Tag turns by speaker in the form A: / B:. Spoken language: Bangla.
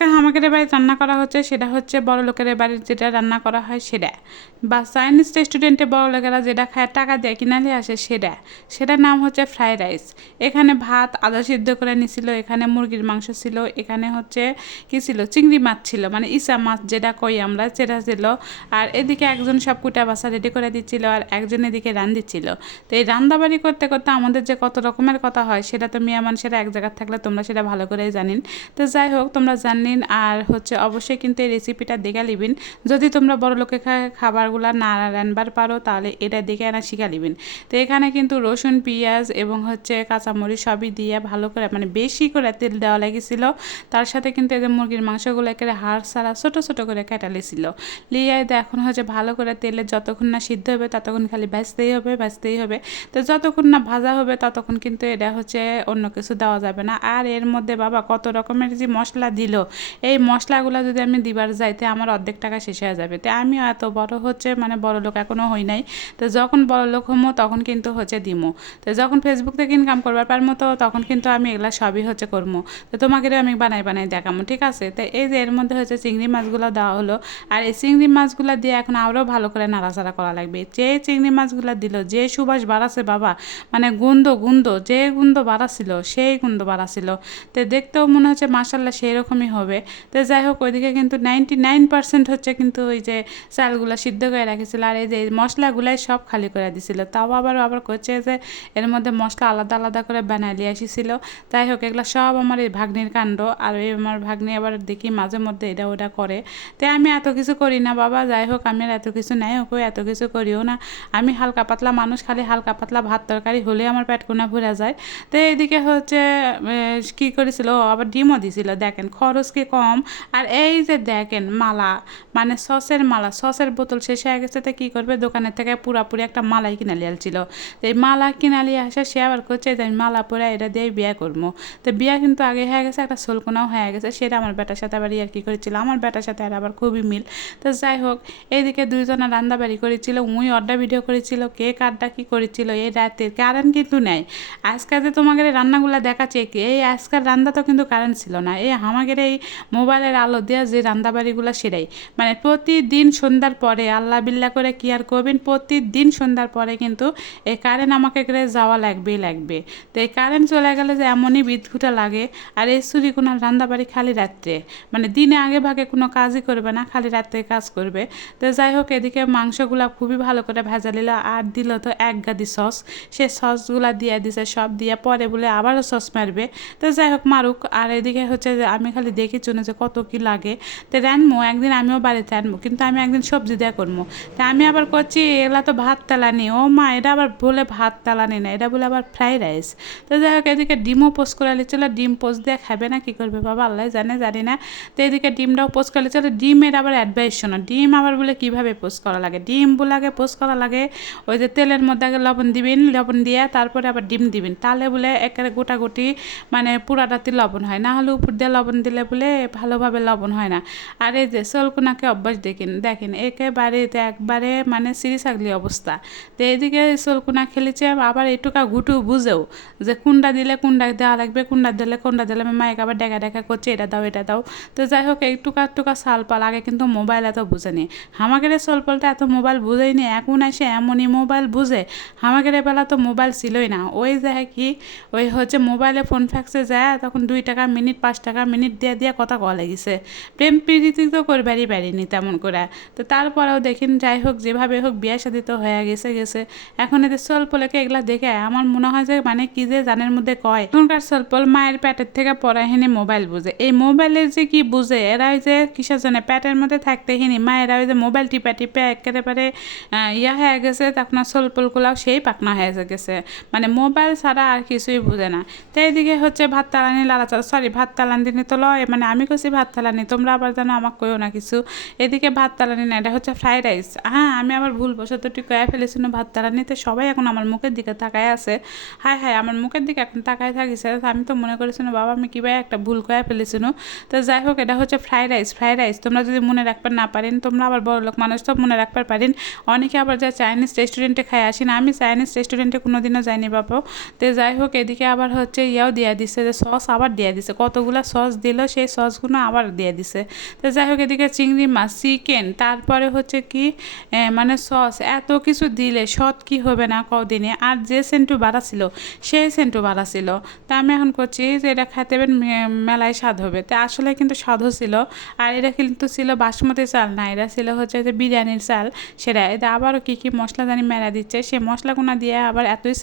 A: Yeah. আমাদের বাড়িতে রান্না করা হচ্ছে, সেটা হচ্ছে বড় লোকের বাড়ির যেটা রান্না করা হয় সেটা। বা চাইনিজ রেস্টুরেন্টে বড় লোকেরা যেটা খায়, টাকা দিয়ে কিনে নিয়ে আসে সেটা। সেটার নাম হচ্ছে ফ্রাইড রাইস এখানে ভাত আদা সিদ্ধ করে নিছিল, এখানে মুরগির মাংস ছিল, এখানে হচ্ছে কি ছিল? চিংড়ি মাছ ছিল মানে ইসা মাছ যেটা কই আমরা, সেটা ছিল। আর এদিকে একজন সব কুটা বাসা রেডি করে দিচ্ছিল আর একজন এদিকে রান দিচ্ছিল তো এই রান্দাবাড়ি করতে করতে আমাদের যে কত রকমের কথা হয়, সেটা তো মিয়া মানুষের এক জায়গায় থাকলে তোমরা সেটা ভালো করেই জানিন। তো যাই হোক, তোমরা জানিন আর হচ্ছে অবশ্যই কিন্তু এই রেসিপিটা দেখে লিবিন যদি তোমরা বড় লোকে খাবারগুলো না রানবার পারো, তাহলে এটা দেখে আনা শিখা লিবিন তো এখানে কিন্তু রসুন, পেঁয়াজ এবং হচ্ছে কাঁচামরিচ সবই দিয়ে ভালো করে মানে বেশি করে তেল দেওয়া লেগেছিল। তার সাথে কিন্তু এদের মুরগির মাংসগুলো একেবারে হাড় সারা ছোটো ছোটো করে কেটে লিছিল লিয়ে এখন হচ্ছে ভালো করে তেলে যতক্ষণ না সিদ্ধ হবে, ততক্ষণ খালি ভাজতেই হবে ভাজতেই হবে। তো যতক্ষণ না ভাজা হবে, ততক্ষণ কিন্তু এটা হচ্ছে অন্য কিছু দেওয়া যাবে না। আর এর মধ্যে বাবা কত রকমের যে মশলা দিল এই মশলাগুলো যদি আমি দিবার যাইতে আমার অর্ধেক টাকা শেষ হয়ে যাবে। তো আমিও এত বড় হচ্ছে মানে বড় লোক এখনও হই নাই। তো যখন বড় লোক হমো, তখন কিন্তু হচ্ছে দিমো। তো যখন ফেসবুক থেকে ইনকাম করবার পার মতো তখন কিন্তু আমি এগুলা সবই হচ্ছে করব তো তোমাকে আমি বানাই বানাই দেখামো, ঠিক আছে? তো এই যে এর মধ্যে হচ্ছে চিংড়ি মাছগুলো দেওয়া হলো, আর এই চিংড়ি মাছগুলো দিয়ে এখন আরও ভালো করে নাড়াচাড়া করা লাগবে। যে চিংড়ি মাছগুলো দিল, যে সুবাস বাড়াছে বাবা মানে গুন্দ গুন্দ, যে গুন্দ বাড়াছিল, সেই গুন্দ বাড়াছিল। তো দেখতেও মনে হচ্ছে মাসাল্লাহ সেই রকমই হবে। তো যাই হোক, ওইদিকে কিন্তু নাইনটি নাইন পার্সেন্ট হচ্ছে কিন্তু ওই যে চালগুলো সিদ্ধ করে রাখেছিল আর এই যে মশলাগুলাই সব খালি করে দিছিল। তাও আবার আবার করছে যে এর মধ্যে মশলা আলাদা আলাদা করে বানাইলে আসিছিল। যাই হোক, এগুলো সব আমার এই ভাগ্নির কাণ্ড আর এই আমার ভাগ্নি আবার দেখি মাঝে মধ্যে এটা ওটা করে। তাই আমি এত কিছু করি না বাবা, যাই হোক, আমি আর এত কিছু নাই হোক এত কিছু করিও না। আমি হালকা পাতলা মানুষ, খালি হালকা পাতলা ভাত তরকারি হলে আমার পেট কোনা ভরে যায়। তো এইদিকে হচ্ছে কী করেছিল? আবার ডিমও দিছিল, দেখেন খরচ কি কম। আর এই যে দেখেন মালা মানে সসের মালা, সসের বোতল শেষ হয়ে গেছে তো কী করবে? দোকানের থেকে পুরাপুরি একটা মালাই কিনে লিয়ালছিল এই মালা কিনা লিয়ে আসে, সে আবার করছে যে আমি মালা পরে এটা দিয়ে বিয়ে করব। তো বিয়ে কিন্তু আগে হয়ে গেছে, একটা সোলকোনাও হয়ে গেছে, সেটা আমার বেটার সাথে আবার আর কি করেছিল। আমার বেটার সাথে আর আবার খুবই মিল। তো যাই হোক, এইদিকে দুইজনা রান্দাবাড়ি করেছিল উই অর্ডার ভিডিও করেছিল, কে কারটা কি করেছিল, এই রাতের কারেন্ট কিন্তু নেই। আজকাল যে তোমাদের রান্নাগুলো দেখাচ্ছে, এই আজকাল রান্না তো কিন্তু কারেন্ট ছিল না। এই আমাদের এই মোবাইলের আলো দেওয়া যে রান্দাবাড়িগুলো সেরাই। মানে প্রতিদিন সন্ধ্যার পরে আল্লাহ বিল্লা করে কি আর করবেন? প্রতিদিন সন্ধ্যার পরে কিন্তু এই কারেন্ট আমাকে করে যাওয়া লাগবেই লাগবে। তো এই কারেন্ট চলে গেলে যে এমনই বিদ্যুৎটা লাগে। আর এই চুরি কোনো রান্দাবাড়ি খালি রাত্রে। মানে দিনে আগে ভাগে কোনো কাজই করবে না, খালি রাত্রে কাজ করবে। তো যাই হোক, এদিকে মাংসগুলা খুবই ভালো করে ভেজা নিল আর দিল তো এক গাদি সস। সে সসগুলা দিয়ে দিছে, সব দিয়ে পরে বলে আবারও সস মারবে। তো যাই হোক, মারুক। আর এদিকে হচ্ছে যে আমি খালি দেখি চুনে যে কত কি লাগে। তো রানবো একদিন আমিও বাড়িতে আনব কিন্তু আমি একদিন সবজি দেওয়া করব তা আমি আবার করছি এগুলা তো ভাত তালানি। ও মা, এটা আবার বলে ভাত তালানি না, এটা বলে আবার ফ্রাইড রাইস তো যাই হোক, এদিকে ডিমও পোস্ট করে লিছিল ডিম পোস্ট দিয়ে খাবে না, কী করবে বাবা, আল্লাহ জানে, জানি না। তো এদিকে ডিমটাও পোস্ট করে লিছিল ডিমের আবার অ্যাডভাইস শোনো, ডিম আবার বলে কীভাবে পোস্ট করা লাগে? ডিম বলে পোস্ট করা লাগে, ওই যে তেলের মধ্যে আগে লবণ দিবেন, লবণ দিয়ে তারপরে আবার ডিম দিবেন। তাহলে বলে একেবারে গোটাগুটি মানে পুরাটাতে লবণ হয়। না হলে উপর দিয়ে লবণ দিলে বলে ভালোভাবে লবণ হয় না। আর এই যে সলকুনাকে অভ্যাস দেখেন দেখেন, একেবারে একবারে মানে সিঁড়ি ছাগলি অবস্থা। তো এইদিকে সলকুনা খেলেছে, আবার এটুকা ঘুটু বুঝেও যে কুন্ডা দিলে কুন্ডা দেওয়া লাগবে, কুন্ডা দিলে কুন্ডা দিলে মায়ের আবার ডেকা ডেকা করছে, এটা দাও এটা দাও। তো যাই হোক, একটুকা একটুকা সাল পাল আগে কিন্তু মোবাইল এত বুঝেনি। আমাদের সলপলটা এত মোবাইল বুঝেইনি, এখন এসে এমনই মোবাইল বুঝে আমাদের বেলা তো মোবাইল ছিলই না। ওই যায় কি, ওই হচ্ছে মোবাইলে ফোন ফ্যাক্সে যায়, তখন দুই টাকা, মিনিট, পাঁচ টাকা, মিনিট দিয়ে দিয়ে কথা কওয়া লেগেছে। প্রেম প্রীতি তো করবারই পারিনি তেমন করে তো তারপরেও দেখেন যাই হোক যেভাবে হোক বিয়ে শাদি তো হয়ে গেছে গেছে। এখন এদের সলপলেকে এগুলা দেখে আমার মনে হয় যে মানে কি যে জানের মধ্যে কয়। এখনকার সলপল মায়ের প্যাটের থেকে পড়াহিনী মোবাইল বুঝে এই মোবাইলের যে কি বুঝে এরা ওই যে কিসের জন্য প্যাটের মধ্যে থাকতে হিনি মায়েরা ওই যে মোবাইল টিপা টিপে একেবারে ইয়া হয়ে গেছে, তখন সলপলগুলাও সেই পাকনা হয়ে গেছে। মানে মোবাইল ছাড়া আর কিছুই বুঝে না। তো এইদিকে হচ্ছে ভাত তালানি লালাচাল সরি ভাত তালান দিনে তো লয়। মানে আমি কছি ভাত তালানি তোমরা আবার জানো আমাকে কইও না কিছু। এদিকে ভাত তালানি না, এটা হচ্ছে ফ্রাইড রাইস। হ্যাঁ আমি আবার ভুল বসত একটু কয়ে ফেলেছিল ভাত তালানিতে সবাই এখন আমার মুখের দিকে তাকায় আছে। হায় হায় আমার মুখের দিকে এখন তাকায় থাকিছে। আমি তো মনে করেছিল বাবা, আমি কীভাবে একটা ভুল কয়ে ফেলেছিল তো যাই হোক, এটা হচ্ছে ফ্রাইড রাইস ফ্রাইড রাইস। তোমরা যদি মনে রাখতে না পারেন, তোমরা আবার বড় লোক মানুষ, তো মনে রাখতে পারেন। অনেকে আবার যা চাইনিজ রেস্টুরেন্টে খাই আসি না। আমি চাইনিজ রেস্টুরেন্টে কোনো দিনও যাইনি বাবা তো যাই হোক, এদিকে আবার হচ্ছে ইয়াও দিয়া দিছে, যে সস আবার দিয়া দিছে। কতগুলো সস দিল, সেই সস সসগুলো আবার দিয়ে দিছে। তো যাই হোক, এদিকে চিংড়ি মাছ চিকেন তারপরে হচ্ছে কি মানে সস এত কিছু দিলে সৎ কি হবে না কদিনে আর যে সেন্টু বাড়া ছিল, সেই সেন্টু বাড়া ছিল। তা আমি এখন করছি যে এটা হবে মেলায় স্বাদ হবে। তা আসলে কিন্তু স্বাদও ছিল, আর এটা কিন্তু ছিল বাসমতি চাল না, এটা ছিল হচ্ছে যে বিরিয়ানির চাল সেটা এটা আবারও কী কী মশলা জানি মেলা দিচ্ছে, সেই মশলাগুলো দিয়ে আবার এতই